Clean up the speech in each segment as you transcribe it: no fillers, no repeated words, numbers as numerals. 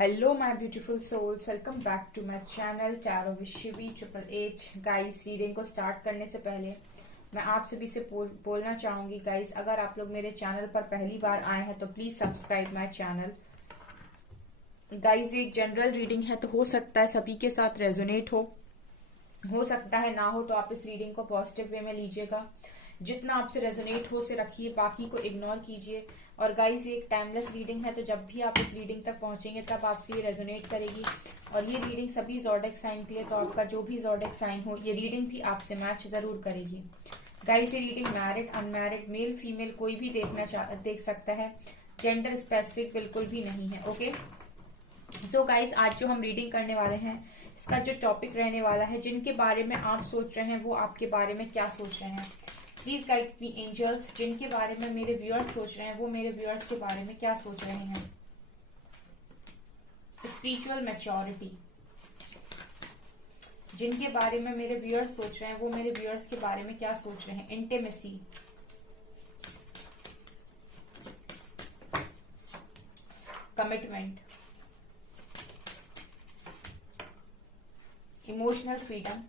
Hello my beautiful souls, welcome back to my channel tarot with Shivi 888। Guys, reading को start करने से पहले मैं आप सभी से बोलना चाहूंगी गाइस, अगर आप लोग मेरे चैनल पर पहली बार आए हैं तो please subscribe my channel. Guys, ये एक जनरल रीडिंग है तो हो सकता है सभी के साथ रेजोनेट हो सकता है ना हो, तो आप इस रीडिंग को पॉजिटिव वे में लीजिएगा। जितना आपसे रेजोनेट हो से रखिए, बाकी को इग्नोर कीजिए। और गाइस, ये एक टाइमलेस रीडिंग है, तो जब भी आप इस रीडिंग तक पहुंचेंगे तब आपसे ये रेजोनेट करेगी। और ये रीडिंग सभी ज़ोडिएक साइन के लिए, तो आपका जो भी ज़ोडिएक साइन हो ये रीडिंग भी आपसे मैच जरूर करेगी। गाइस, ये reading married unmarried male female कोई भी देख सकता है। जेंडर स्पेसिफिक बिल्कुल भी नहीं है। ओके, सो गाइस, आज जो हम रीडिंग करने वाले हैं इसका जो टॉपिक रहने वाला है, जिनके बारे में आप सोच रहे हैं वो आपके बारे में क्या सोच रहे हैं। प्लीज गाइड मी एंजल्स, जिनके बारे में मेरे व्यूअर्स सोच रहे हैं वो मेरे व्यूअर्स के बारे में क्या सोच रहे हैं। स्पिरिचुअल मैच्योरिटी, जिनके बारे में मेरे व्यूअर्स सोच रहे हैं वो मेरे व्यूअर्स के बारे में क्या सोच रहे हैं। Intimacy, commitment, emotional freedom,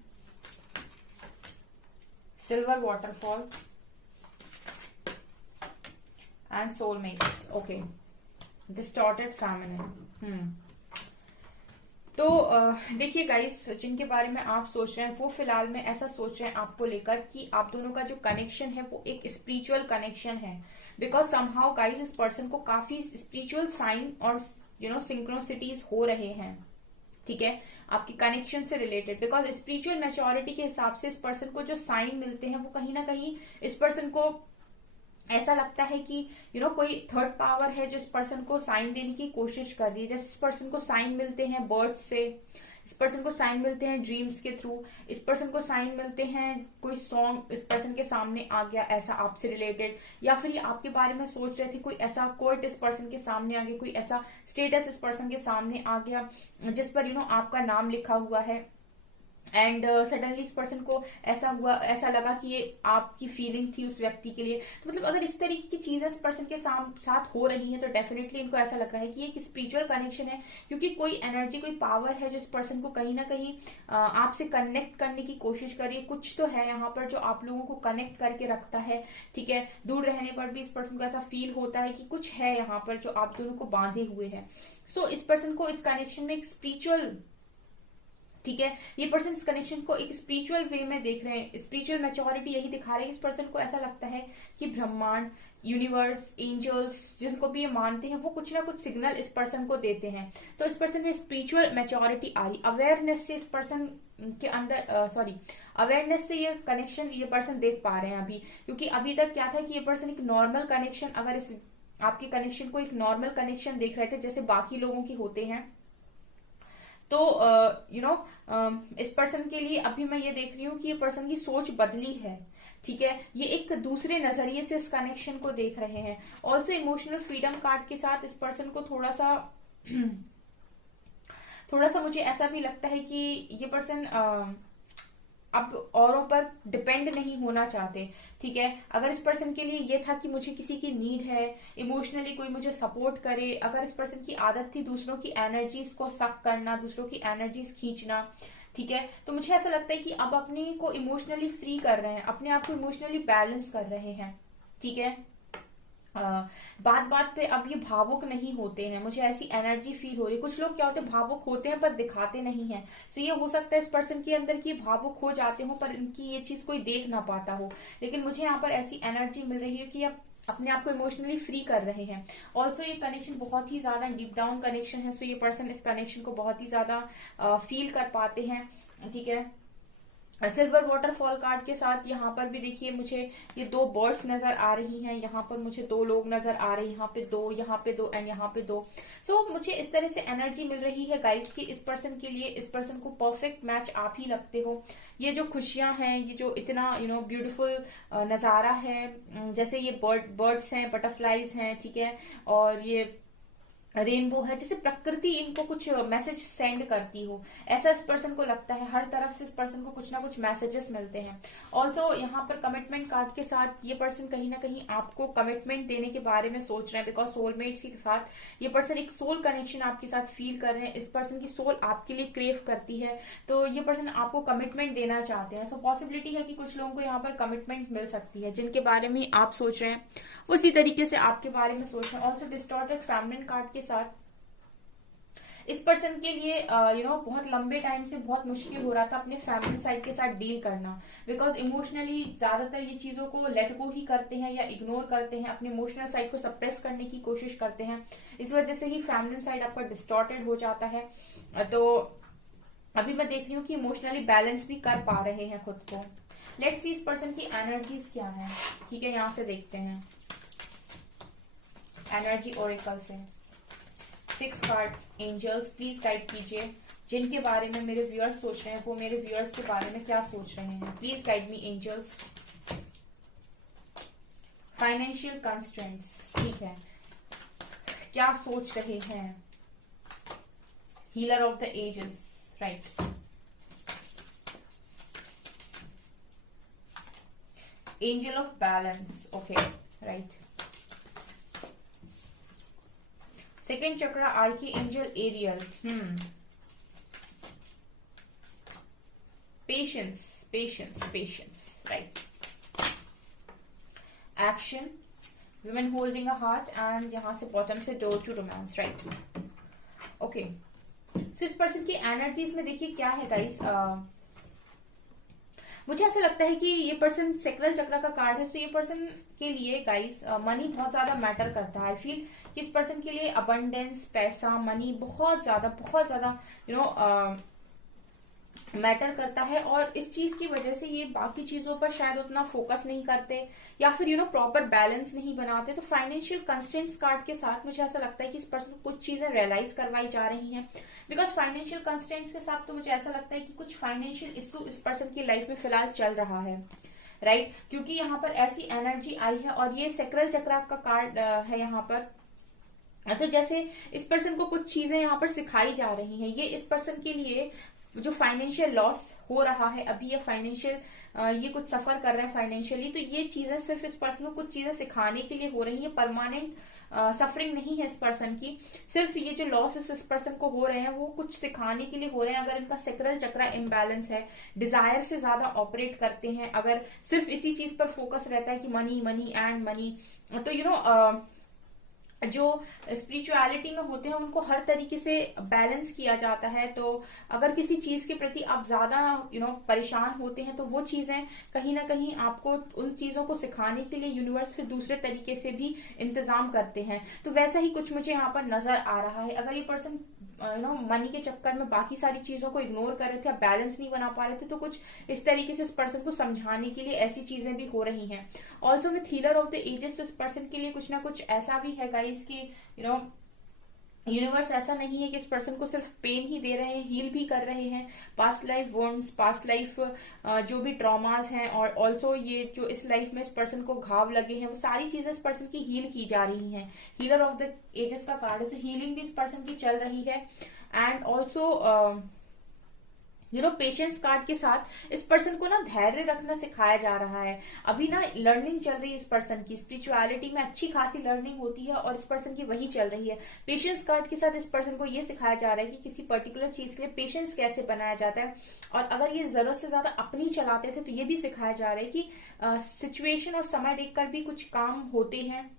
silver waterfall and soulmates. Okay, distorted feminine. तो देखिए गाइस, जिनके बारे में आप सोच रहे हैं वो फिलहाल में ऐसा सोच रहे हैं आपको लेकर कि आप दोनों का जो कनेक्शन है वो एक स्पिरिचुअल कनेक्शन है। बिकॉज समहाउ गाइस, इस पर्सन को काफी स्पिरिचुअल साइन और सिंक्रोसिटीज हो रहे हैं, ठीक है, आपकी कनेक्शन से रिलेटेड। बिकॉज स्पिरिचुअल मैच्योरिटी के हिसाब से इस पर्सन को जो साइन मिलते हैं वो कहीं ना कहीं इस पर्सन को ऐसा लगता है कि कोई थर्ड पावर है जो इस पर्सन को साइन देने की कोशिश कर रही है। जैसे इस पर्सन को साइन मिलते हैं बर्ड्स से, इस पर्सन को साइन मिलते हैं ड्रीम्स के थ्रू, इस पर्सन को साइन मिलते हैं कोई सॉन्ग इस पर्सन के सामने आ गया ऐसा आपसे रिलेटेड, या फिर ये आपके बारे में सोच रहे थे, कोई ऐसा कोर्ट इस पर्सन के सामने आ गया, कोई ऐसा स्टेटस इस पर्सन के सामने आ गया जिस पर आपका नाम लिखा हुआ है। एंड सडनली इस पर्सन को ऐसा लगा कि ये आपकी फीलिंग थी उस व्यक्ति के लिए। तो मतलब अगर इस तरीके की चीजें इस पर्सन के साथ हो रही हैं तो डेफिनेटली इनको ऐसा लग रहा है कि ये एक स्पिरिचुअल कनेक्शन है, क्योंकि कोई एनर्जी, कोई पावर है जो इस पर्सन को कहीं ना कहीं आपसे कनेक्ट करने की कोशिश कर रही है। कुछ तो है यहाँ पर जो आप लोगों को कनेक्ट करके रखता है, ठीक है। दूर रहने पर भी इस पर्सन को ऐसा फील होता है कि कुछ है यहाँ पर जो आप दोनों को बांधे हुए है। सो इस पर्सन को इस कनेक्शन में एक स्पिरिचुअल, ठीक है, ये पर्सन इस कनेक्शन को एक स्पिरिचुअल वे में देख रहे हैं। स्पिरिचुअल मैच्योरिटी यही दिखा रही है। इस पर्सन को ऐसा लगता है कि ब्रह्मांड, यूनिवर्स, एंजल्स, जिनको भी ये मानते हैं वो कुछ ना कुछ सिग्नल इस पर्सन को देते हैं। तो इस पर्सन में स्पिरिचुअल मैच्योरिटी आ रही, अवेयरनेस से इस पर्सन के अंदर अवेयरनेस से ये कनेक्शन ये पर्सन देख पा रहे हैं अभी। क्योंकि अभी तक क्या था कि ये पर्सन एक नॉर्मल कनेक्शन, अगर इस आपके कनेक्शन को एक नॉर्मल कनेक्शन देख रहे थे जैसे बाकी लोगों की होते हैं, तो इस पर्सन के लिए अभी मैं ये देख रही हूँ कि ये पर्सन की सोच बदली है, ठीक है। ये एक दूसरे नजरिए से इस कनेक्शन को देख रहे हैं। ऑल्सो इमोशनल फ्रीडम कार्ड के साथ इस पर्सन को थोड़ा सा मुझे ऐसा भी लगता है कि ये पर्सन अब औरों पर डिपेंड नहीं होना चाहते, ठीक है। अगर इस पर्सन के लिए ये था कि मुझे किसी की नीड है, इमोशनली कोई मुझे सपोर्ट करे, अगर इस पर्सन की आदत थी दूसरों की एनर्जीज को सक करना, दूसरों की एनर्जीज खींचना, ठीक है, तो मुझे ऐसा लगता है कि अब अपने को इमोशनली फ्री कर रहे हैं, अपने आप को इमोशनली बैलेंस कर रहे हैं, ठीक है। बात बात पे अब ये भावुक नहीं होते हैं, मुझे ऐसी एनर्जी फील हो रही है। कुछ लोग क्या होते हैं, भावुक होते हैं पर दिखाते नहीं है। सो ये हो सकता है इस पर्सन के अंदर की भावुक हो जाते हो पर इनकी ये चीज कोई देख ना पाता हो, लेकिन मुझे यहाँ पर ऐसी एनर्जी मिल रही है कि आप अपने आप को इमोशनली फ्री कर रहे हैं। ऑल्सो ये कनेक्शन बहुत ही ज्यादा डीप डाउन कनेक्शन है। सो ये पर्सन इस कनेक्शन को बहुत ही ज्यादा फील कर पाते हैं, ठीक है। सिल्वर वाटरफॉल कार्ड के साथ यहाँ पर भी देखिए मुझे ये दो बर्ड्स नजर आ रही हैं, यहाँ पर मुझे दो लोग नजर आ रहे हैं, यहाँ पे दो एंड यहाँ पे दो। सो मुझे इस तरह से एनर्जी मिल रही है गाइस कि इस पर्सन के लिए, इस पर्सन को परफेक्ट मैच आप ही लगते हो। ये जो खुशियां हैं, ये जो इतना ब्यूटीफुल नजारा है, जैसे ये बर्ड्स हैं, बटरफ्लाईज हैं, ठीक है, और ये रेनबो है, जैसे प्रकृति इनको कुछ मैसेज सेंड करती हो, ऐसा इस पर्सन को लगता है। हर तरफ से इस पर्सन को कुछ ना कुछ मैसेजेस मिलते हैं। ऑल्सो यहाँ पर कमिटमेंट कार्ड के साथ ये पर्सन कहीं ना कहीं आपको कमिटमेंट देने के बारे में सोच रहे हैं, बिकॉज सोलमेट्स के साथ ये पर्सन एक सोल कनेक्शन आपके साथ फील कर रहे हैं। इस पर्सन की सोल आपके लिए क्रेव करती है, तो ये पर्सन आपको कमिटमेंट देना चाहते हैं। सो पॉसिबिलिटी है कि कुछ लोगों को यहाँ पर कमिटमेंट मिल सकती है, जिनके बारे में आप सोच रहे हैं उसी तरीके से आपके बारे में सोच रहे हैं। ऑल्सो डिस्टॉर्टेड फेमिनिन कार्ड के साथ इस पर्सन के लिए बहुत लंबे टाइम से बहुत मुश्किल हो रहा था अपने फैमिली साइड के साथ डील करना, बिकॉज इमोशनली ज्यादातर ये चीजों को लेट गो ही करते हैं या इग्नोर करते हैं, अपने इमोशनल साइड को सप्रेस करने की कोशिश करते हैं। इस वजह से ही फैमिली साइड आपका डिस्टॉर्टेड हो जाता है। तो अभी मैं देख रही हूँ कि इमोशनली बैलेंस भी कर पा रहे हैं खुद को। लेट्स सी इस पर्सन की एनर्जीज क्या है। ठीक है, यहां से देखते हैं एनर्जी ओरेकल से 6 कार्ड्स। एंजल्स प्लीज गाइड कीजिए, जिनके बारे में मेरे व्यूअर्स सोच रहे हैं वो मेरे व्यूअर्स के बारे में क्या सोच रहे हैं। Please guide me angels. Financial constraints, ठीक है, क्या सोच रहे हैं। Healer of the ages, right. Angel of balance, okay, right. Second chakra archangel Ariel, patience patience patience, right. Action, women holding a heart, and यहां से बॉटम से door to romance, right. Okay, so इस person की energies में देखिए क्या है guys. मुझे ऐसा लगता है कि ये पर्सन सेक्रल चक्र का कार्ड है, तो ये पर्सन के लिए गाइस मनी बहुत ज्यादा मैटर करता है। आई फील कि इस पर्सन के लिए अबंडेंस, पैसा, मनी बहुत ज्यादा मैटर करता है, और इस चीज की वजह से ये बाकी चीजों पर शायद उतना फोकस नहीं करते या फिर प्रॉपर बैलेंस नहीं बनाते। तो फाइनेंशियल कंस्ट्रेंट्स कार्ड के साथ मुझे ऐसा लगता है कि इस पर्सन को कुछ चीजें रियलाइज करवाई जा रही हैं, बिकॉज फाइनेंशियल कंस्ट्रेंट्स के साथ तो मुझे ऐसा लगता है कि कुछ फाइनेंशियल इशू इस पर्सन की लाइफ में फिलहाल चल रहा है, राइट। क्योंकि यहाँ पर ऐसी एनर्जी आई है, और ये सेक्रल चक्र का कार्ड है यहाँ पर। तो जैसे इस पर्सन को कुछ चीजें यहाँ पर सिखाई जा रही हैं। ये इस पर्सन के लिए जो फाइनेंशियल लॉस हो रहा है अभी, ये फाइनेंशियल ये कुछ सफर कर रहे हैं फाइनेंशियली, तो ये चीजें सिर्फ इस पर्सन को कुछ चीजें सिखाने के लिए हो रही है। परमानेंट सफरिंग नहीं है इस पर्सन की, सिर्फ ये जो लॉसेस इस पर्सन को हो रहे हैं वो कुछ सिखाने के लिए हो रहे हैं। अगर इनका सेक्रल चक्र इम्बैलेंस है, डिजायर से ज्यादा ऑपरेट करते हैं, अगर सिर्फ इसी चीज पर फोकस रहता है कि मनी मनी एंड मनी, तो जो स्पिरिचुअलिटी में होते हैं उनको हर तरीके से बैलेंस किया जाता है। तो अगर किसी चीज के प्रति आप ज्यादा परेशान होते हैं, तो वो चीजें कहीं ना कहीं आपको उन चीजों को सिखाने के लिए यूनिवर्स फिर दूसरे तरीके से भी इंतजाम करते हैं। तो वैसा ही कुछ मुझे यहाँ पर नजर आ रहा है। अगर ये पर्सन मनी के चक्कर में बाकी सारी चीजों को इग्नोर कर रहे थे, बैलेंस नहीं बना पा रहे थे, तो कुछ इस तरीके से इस पर्सन को समझाने के लिए ऐसी चीजें भी हो रही हैं। Also with healer of the ages, तो इस पर्सन के लिए कुछ ना कुछ ऐसा भी है गाइस कि यूनिवर्स ऐसा नहीं है कि इस पर्सन को सिर्फ पेन ही दे रहे हैं, हील भी कर रहे हैं। Past life wands, past life जो भी ट्रॉमास हैं, और ऑल्सो ये जो इस लाइफ में इस पर्सन को घाव लगे हैं, वो सारी चीजें इस पर्सन की हील की जा रही हैं। हीलर ऑफ द एजेस का कार्ड है, हीलिंग भी इस पर्सन की चल रही है। एंड ऑल्सो पेशेंस कार्ड के साथ इस पर्सन को ना धैर्य रखना सिखाया जा रहा है। अभी ना लर्निंग चल रही है इस पर्सन की, स्पिरिचुअलिटी में अच्छी खासी लर्निंग होती है, और इस पर्सन की वही चल रही है। पेशेंस कार्ड के साथ इस पर्सन को ये सिखाया जा रहा है कि किसी पर्टिकुलर चीज के लिए पेशेंस कैसे बनाया जाता है, और अगर ये जरूरत से ज्यादा अपनी चलाते थे तो ये भी सिखाया जा रहा है कि सिचुएशन और समय देखकर भी कुछ काम होते हैं,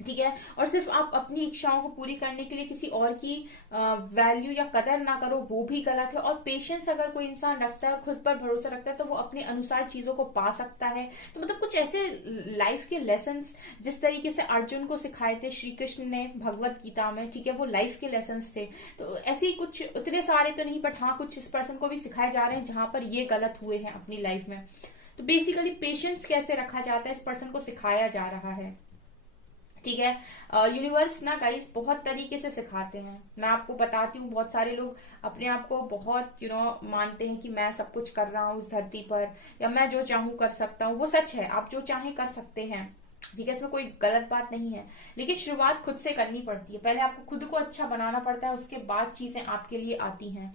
ठीक है। और सिर्फ आप अपनी इच्छाओं को पूरी करने के लिए किसी और की वैल्यू या कदर ना करो, वो भी गलत है। और पेशेंस अगर कोई इंसान रखता है और खुद पर भरोसा रखता है, तो वो अपने अनुसार चीजों को पा सकता है। तो मतलब कुछ ऐसे लाइफ के लेसन्स जिस तरीके से अर्जुन को सिखाए थे श्री कृष्ण ने भगवत गीता में, ठीक है, वो लाइफ के लेसन्स थे। तो ऐसे ही कुछ, उतने सारे तो नहीं, बट हाँ कुछ इस पर्सन को भी सिखाए जा रहे हैं जहां पर ये गलत हुए हैं अपनी लाइफ में। तो बेसिकली पेशेंस कैसे रखा जाता है इस पर्सन को सिखाया जा रहा है, ठीक है। यूनिवर्स ना गाइस बहुत तरीके से सिखाते हैं। मैं आपको बताती हूँ, बहुत सारे लोग अपने आप को बहुत मानते हैं कि मैं सब कुछ कर रहा हूँ इस धरती पर, या मैं जो चाहूँ कर सकता हूँ। वो सच है, आप जो चाहें कर सकते हैं, ठीक है, इसमें कोई गलत बात नहीं है, लेकिन शुरुआत खुद से करनी पड़ती है। पहले आपको खुद को अच्छा बनाना पड़ता है, उसके बाद चीजें आपके लिए आती हैं।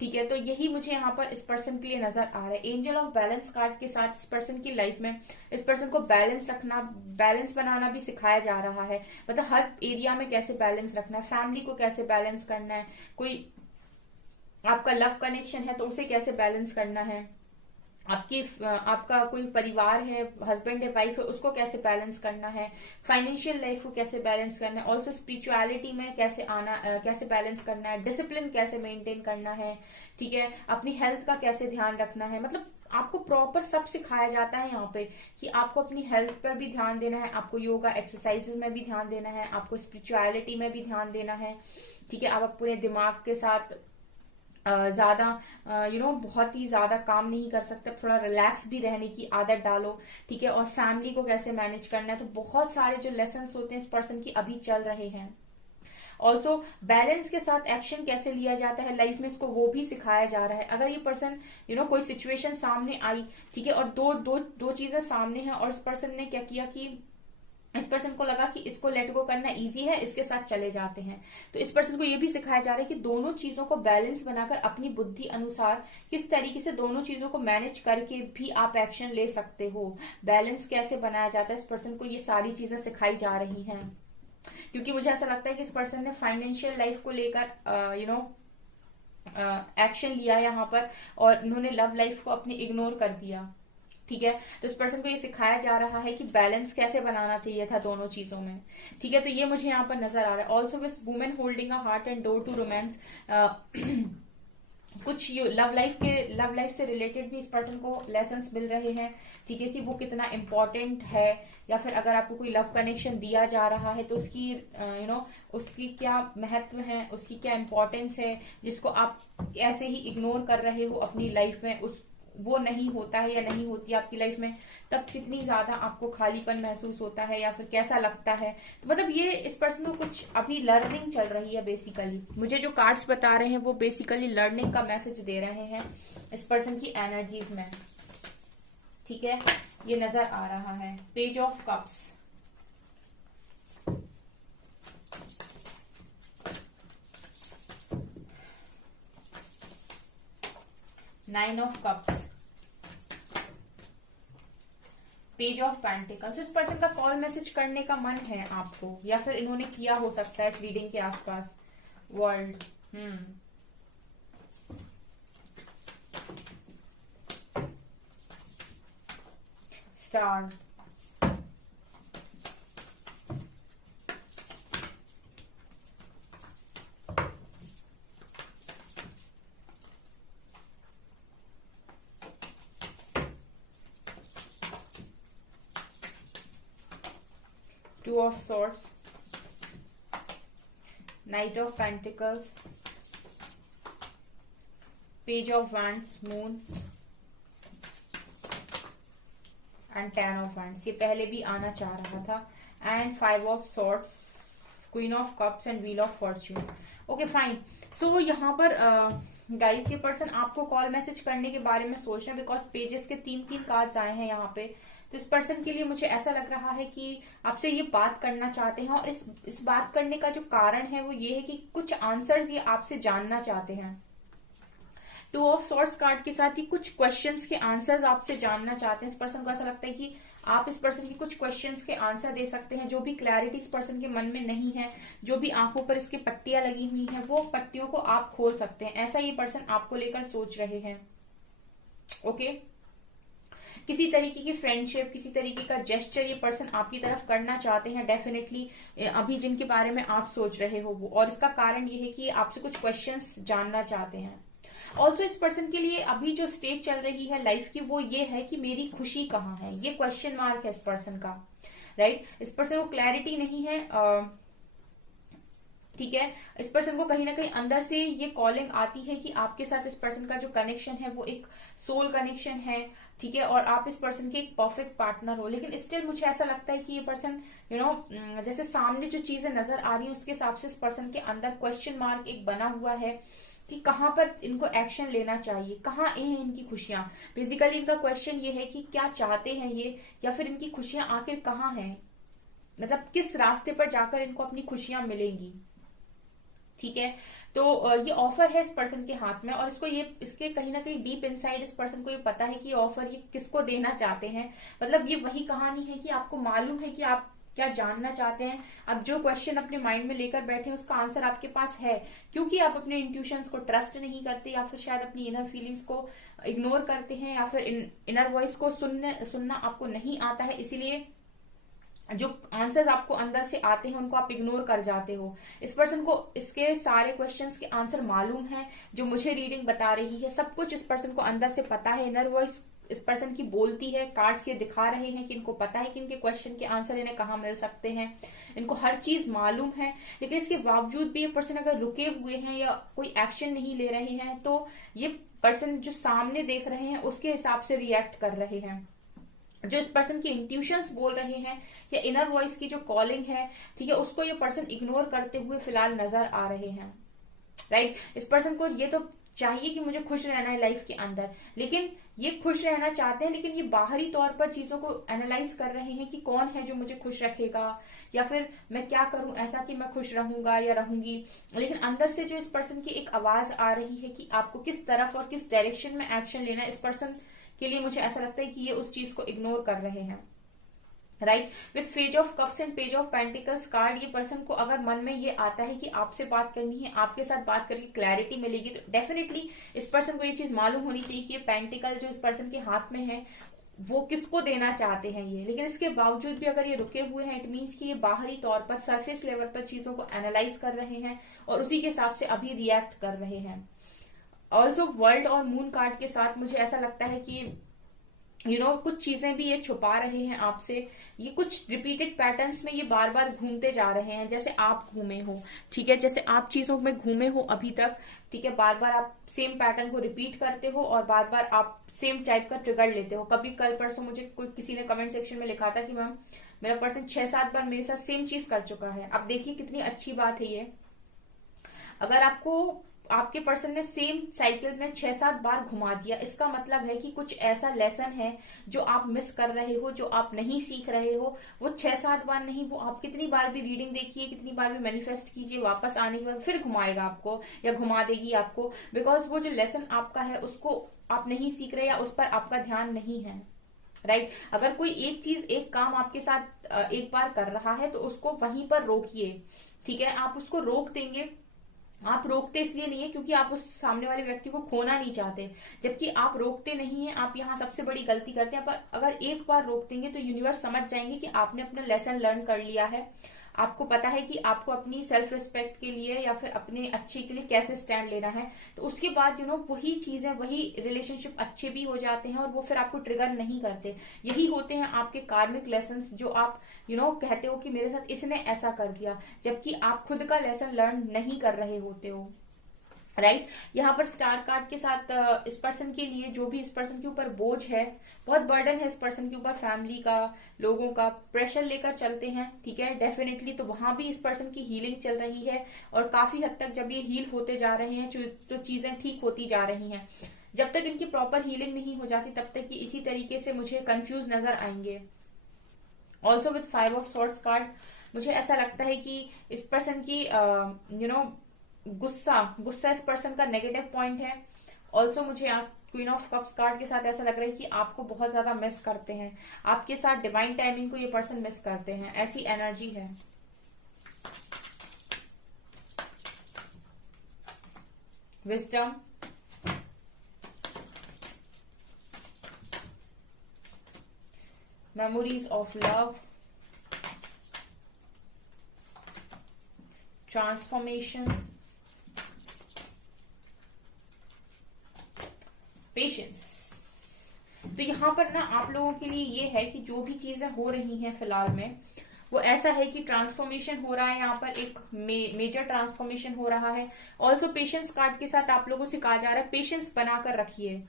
ठीक है, तो यही मुझे यहाँ पर इस पर्सन के लिए नजर आ रहा है। एंजल ऑफ बैलेंस कार्ड के साथ इस पर्सन की लाइफ में इस पर्सन को बैलेंस रखना, बैलेंस बनाना भी सिखाया जा रहा है। मतलब हर एरिया में कैसे बैलेंस रखना है, फैमिली को कैसे बैलेंस करना है, कोई आपका लव कनेक्शन है तो उसे कैसे बैलेंस करना है, आपका कोई परिवार है, हस्बैंड है, वाइफ है, उसको कैसे बैलेंस करना है, फाइनेंशियल लाइफ को कैसे बैलेंस करना है, ऑल्सो स्पिरिचुअलिटी में कैसे आना, कैसे बैलेंस करना है, डिसिप्लिन कैसे मेंटेन करना है। ठीक है, अपनी हेल्थ का कैसे ध्यान रखना है। मतलब आपको प्रॉपर सब सिखाया जाता है यहाँ पे कि आपको अपनी हेल्थ पर भी ध्यान देना है, आपको योगा एक्सरसाइजेस में भी ध्यान देना है, आपको स्पिरिचुअलिटी में भी ध्यान देना है। ठीक है, आप पूरे दिमाग के साथ ज्यादा बहुत ही ज्यादा काम नहीं कर सकते, थोड़ा रिलैक्स भी रहने की आदत डालो। ठीक है, और फैमिली को कैसे मैनेज करना है, तो बहुत सारे जो लेसन होते हैं इस पर्सन की अभी चल रहे हैं। ऑल्सो बैलेंस के साथ एक्शन कैसे लिया जाता है लाइफ में, इसको वो भी सिखाया जा रहा है। अगर ये पर्सन कोई सिचुएशन सामने आई, ठीक है, और दो चीजें सामने हैं और इस पर्सन ने क्या किया कि इस पर्सन को लगा कि इसको लेट गो करना इजी है, इसके साथ चले जाते हैं, तो इस पर्सन को ये भी सिखाया जा रहा है कि दोनों चीजों को बैलेंस बनाकर अपनी बुद्धि अनुसार किस तरीके से दोनों चीजों को मैनेज करके भी आप एक्शन ले सकते हो। बैलेंस कैसे बनाया जाता है, इस पर्सन को ये सारी चीजें सिखाई जा रही हैं। क्योंकि मुझे ऐसा लगता है कि इस पर्सन ने फाइनेंशियल लाइफ को लेकर एक्शन लिया यहाँ पर, और इन्होंने लव लाइफ को अपनी इग्नोर कर दिया। ठीक है, तो इस पर्सन को ये सिखाया जा रहा है कि बैलेंस कैसे बनाना चाहिए था दोनों चीजों में। ठीक है, तो ये मुझे यहाँ पर नजर आ रहा है। Also with women holding a heart and door to romance, कुछ लव लाइफ से रिलेटेड भी इस पर्सन को लेसन्स मिल रहे हैं। ठीक है, कि वो कितना इम्पोर्टेंट है, या फिर अगर आपको कोई लव कनेक्शन दिया जा रहा है तो उसकी उसकी क्या महत्व है, उसकी क्या इम्पोर्टेंस है, जिसको आप ऐसे ही इग्नोर कर रहे हो अपनी लाइफ में, वो नहीं होता है या नहीं होती आपकी लाइफ में, तब कितनी ज्यादा आपको खालीपन महसूस होता है या फिर कैसा लगता है। तो मतलब ये इस पर्सन को कुछ अभी लर्निंग चल रही है बेसिकली। मुझे जो कार्ड्स बता रहे हैं वो बेसिकली लर्निंग का मैसेज दे रहे हैं इस पर्सन की एनर्जीज में। ठीक है, ये नजर आ रहा है। Page of cups, nine of cups, page of pentacles. इस पर्सन का कॉल मैसेज करने का मन है आपको, या फिर इन्होंने किया हो सकता है इस रीडिंग के आसपास। World, star, Two of Swords, Knight of Pentacles, Page of Wands, Moon and Ten of Wands। ये पहले भी आना चाह रहा था। And Five of Swords, Queen of Cups and Wheel of Fortune। Okay fine. So यहाँ पर गाइस ये पर्सन आपको कॉल मैसेज करने के बारे में सोच रहे हैं, बिकॉज पेजेस के तीन कार्ड्स आए हैं यहाँ पे। तो इस पर्सन के लिए मुझे ऐसा लग रहा है कि आपसे ये बात करना चाहते हैं, और इस बात करने का जो कारण है वो ये है कि कुछ आंसर्स ये आपसे जानना चाहते हैं। टू ऑफ सॉर्ड्स कार्ड के साथ ही कुछ क्वेश्चंस के आंसर्स आपसे जानना चाहते हैं। इस पर्सन को ऐसा लगता है कि आप इस पर्सन की कुछ क्वेश्चंस के आंसर दे सकते हैं, जो भी क्लैरिटी इस पर्सन के मन में नहीं है, जो भी आंखों पर इसकी पट्टियां लगी हुई हैं, वो पट्टियों को आप खोल सकते हैं। ऐसा ये पर्सन आपको लेकर सोच रहे हैं। ओके, किसी तरीके की फ्रेंडशिप, किसी तरीके का जेस्चर ये पर्सन आपकी तरफ करना चाहते हैं डेफिनेटली, अभी जिनके बारे में आप सोच रहे हो वो। और इसका कारण ये है कि आपसे कुछ क्वेश्चंस जानना चाहते हैं। ऑल्सो इस पर्सन के लिए अभी जो स्टेज चल रही है लाइफ की वो ये है कि मेरी खुशी कहाँ है, ये क्वेश्चन मार्क है इस पर्सन का। राइट, इस पर्सन को क्लैरिटी नहीं है। ठीक है, इस पर्सन को कहीं ना कहीं अंदर से ये कॉलिंग आती है कि आपके साथ इस पर्सन का जो कनेक्शन है वो एक सोल कनेक्शन है। ठीक है, और आप इस पर्सन के एक परफेक्ट पार्टनर हो। लेकिन स्टिल मुझे ऐसा लगता है कि ये पर्सन जैसे सामने जो चीजें नजर आ रही है उसके हिसाब से इस पर्सन के अंदर क्वेश्चन मार्क एक बना हुआ है। कि कहाँ पर इनको एक्शन लेना चाहिए, कहाँ हैं इनकी खुशियां। बेसिकली इनका क्वेश्चन ये है कि क्या चाहते हैं ये, या फिर इनकी खुशियां आखिर कहाँ हैं, मतलब किस रास्ते पर जाकर इनको अपनी खुशियां मिलेंगी। ठीक है, तो ये ऑफर है इस पर्सन के हाथ में, और इसको ये इसके कहीं ना कहीं डीप इनसाइड इस पर्सन को ये पता है कि ये ऑफर ये किसको देना चाहते हैं। मतलब ये वही कहानी है कि आपको मालूम है कि आप क्या जानना चाहते हैं। अब जो क्वेश्चन अपने माइंड में लेकर बैठे हैं उसका आंसर आपके पास है, क्योंकि आप अपने इंट्यूशंस को ट्रस्ट नहीं करते, या फिर शायद अपनी इनर फीलिंग्स को इग्नोर करते हैं, या फिर इनर वॉइस को सुनना आपको नहीं आता है, इसीलिए जो आंसर्स आपको अंदर से आते हैं उनको आप इग्नोर कर जाते हो। इस पर्सन को इसके सारे क्वेश्चंस के आंसर मालूम है, जो मुझे रीडिंग बता रही है सब कुछ इस पर्सन को अंदर से पता है। इनर वॉइस इस पर्सन की बोलती है, कार्ड्स ये दिखा रहे हैं कि इनको पता है कि इनके क्वेश्चन के आंसर इन्हें कहाँ मिल सकते हैं, इनको हर चीज मालूम है। लेकिन इसके बावजूद भी ये पर्सन अगर रुके हुए हैं या कोई एक्शन नहीं ले रहे हैं, तो ये पर्सन जो सामने देख रहे हैं उसके हिसाब से रिएक्ट कर रहे हैं। जो इस पर्सन की इंट्यूशंस बोल रहे हैं या इनर वॉइस की जो कॉलिंग है, ठीक है, उसको ये पर्सन इग्नोर करते हुए फिलहाल नजर आ रहे हैं। राइट, इस पर्सन को ये तो चाहिए कि मुझे खुश रहना है लाइफ के अंदर, लेकिन ये खुश रहना चाहते हैं, लेकिन ये बाहरी तौर पर चीजों को एनालाइज कर रहे हैं कि कौन है जो मुझे खुश रखेगा, या फिर मैं क्या करूं ऐसा कि मैं खुश रहूंगा या रहूंगी। लेकिन अंदर से जो इस पर्सन की एक आवाज आ रही है कि आपको किस तरफ और किस डायरेक्शन में एक्शन लेना है, इस पर्सन के लिए मुझे ऐसा लगता है कि ये उस चीज को इग्नोर कर रहे हैं। Right, with page of cups and page of pentacles card, ये पर्सन को अगर मन में ये आता है कि आपसे बात करनी है, आपके साथ बात करके क्लैरिटी मिलेगी, तो डेफिनेटली इस पर्सन को ये चीज मालूम होनी चाहिए कि ये पेंटिकल जो इस पर्सन के हाथ में है वो किसको देना चाहते हैं ये। लेकिन इसके बावजूद भी अगर ये रुके हुए हैं, इट मीन्स कि ये बाहरी तौर पर सरफेस लेवल पर चीजों को एनालाइज कर रहे हैं और उसी के हिसाब से अभी रिएक्ट कर रहे हैं। ऑल्सो वर्ल्ड और मून कार्ड के साथ मुझे ऐसा लगता है कि कुछ चीजें भी ये छुपा रहे हैं आपसे। ये कुछ रिपीटेड पैटर्न्स में ये बार बार घूमते जा रहे हैं, जैसे आप घूमे हो, ठीक है, जैसे आप चीजों में घूमे हो अभी तक, ठीक है, बार बार आप सेम पैटर्न को रिपीट करते हो और बार बार आप सेम टाइप का ट्रिगर लेते हो। कभी कल परसों मुझे किसी ने कमेंट सेक्शन में लिखा था कि मैम मेरा पर्सन 6-7 बार मेरे साथ सेम चीज कर चुका है। अब देखिए कितनी अच्छी बात है ये। अगर आपके पर्सन ने सेम साइकिल में 6-7 बार घुमा दिया, इसका मतलब है कि कुछ ऐसा लेसन है जो आप मिस कर रहे हो, जो आप नहीं सीख रहे हो। वो 6-7 बार नहीं, वो आप कितनी बार भी रीडिंग देखिए, कितनी बार भी मैनिफेस्ट कीजिए, वापस आने के बाद फिर घुमाएगा आपको या घुमा देगी आपको, बिकॉज वो जो लेसन आपका है उसको आप नहीं सीख रहे या उस पर आपका ध्यान नहीं है। राइट, अगर कोई एक चीज एक काम आपके साथ एक बार कर रहा है तो उसको वहीं पर रोकिए। ठीक है, आप उसको रोक देंगे, आप रोकते इसलिए नहीं है क्योंकि आप उस सामने वाले व्यक्ति को खोना नहीं चाहते, जबकि आप रोकते नहीं है, आप यहाँ सबसे बड़ी गलती करते हैं। पर अगर एक बार रोक देंगे तो यूनिवर्स समझ जाएंगे कि आपने अपना लेसन लर्न कर लिया है, आपको पता है कि आपको अपनी सेल्फ रिस्पेक्ट के लिए या फिर अपने अच्छे के लिए कैसे स्टैंड लेना है। तो उसके बाद वही चीजें, वही रिलेशनशिप अच्छे भी हो जाते हैं और वो फिर आपको ट्रिगर नहीं करते। यही होते हैं आपके कार्मिक लेसन्स, जो आप कहते हो कि मेरे साथ इसने ऐसा कर दिया, जबकि आप खुद का लेसन लर्न नहीं कर रहे होते हो। राइट, यहाँ पर स्टार कार्ड के साथ इस पर्सन के लिए जो भी इस पर्सन के ऊपर बोझ है, बहुत बर्डन है इस पर्सन के ऊपर, फैमिली का, लोगों का प्रेशर लेकर चलते हैं, ठीक है, डेफिनेटली। तो वहां भी इस पर्सन की हीलिंग चल रही है और काफी हद तक जब ये हील होते जा रहे हैं तो चीजें ठीक होती जा रही हैं। जब तक इनकी प्रॉपर हीलिंग नहीं हो जाती तब तक ये इसी तरीके से मुझे कंफ्यूज नजर आएंगे। Also with 5 of swords card, मुझे ऐसा लगता है कि इस पर्सन की गुस्सा इस पर्सन का नेगेटिव पॉइंट है। ऑल्सो मुझे क्वीन ऑफ कप्स कार्ड के साथ ऐसा लग रहा है कि आपको बहुत ज्यादा मिस करते हैं, आपके साथ डिवाइन टाइमिंग को ये पर्सन मिस करते हैं, ऐसी एनर्जी है। Wisdom, memories of love, transformation, patience. तो यहाँ पर ना आप लोगों के लिए ये है कि जो भी चीजें हो रही हैं फिलहाल में, वो ऐसा है कि ट्रांसफॉर्मेशन हो रहा है, यहाँ पर एक मेजर ट्रांसफॉर्मेशन हो रहा है। ऑल्सो पेशेंस कार्ड के साथ आप लोगों से कहा जा रहा है पेशेंस बनाकर रखिए।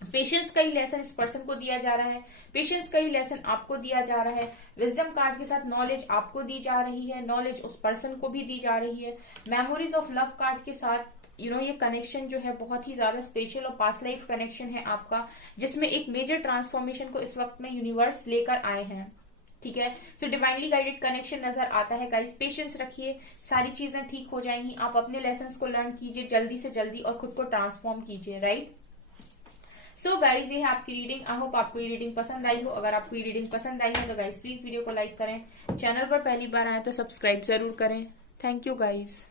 पेशेंस का ही लेसन इस पर्सन को दिया जा रहा है, पेशेंस का ही लेसन आपको दिया जा रहा है। विजडम कार्ड के साथ नॉलेज आपको दी जा रही है, नॉलेज उस पर्सन को भी दी जा रही है। मेमोरीज ऑफ लव कार्ड के साथ ये कनेक्शन जो है बहुत ही ज्यादा स्पेशल और पास्ट लाइफ कनेक्शन है आपका, जिसमें एक मेजर ट्रांसफॉर्मेशन को इस वक्त में यूनिवर्स लेकर आए हैं। ठीक है, सो डिवाइनली गाइडेड कनेक्शन नजर आता है गाइस। पेशेंस रखिए, सारी चीजें ठीक हो जाएंगी। आप अपने लेसन्स को लर्न कीजिए जल्दी से जल्दी और खुद को ट्रांसफॉर्म कीजिए, राइट। सो गाइज ये है आपकी रीडिंग। आई होप आपको ये रीडिंग पसंद आई हो। अगर आपको ये रीडिंग पसंद आई है तो गाइज प्लीज वीडियो को लाइक करें, चैनल पर पहली बार आए तो सब्सक्राइब जरूर करें। Thank you guys.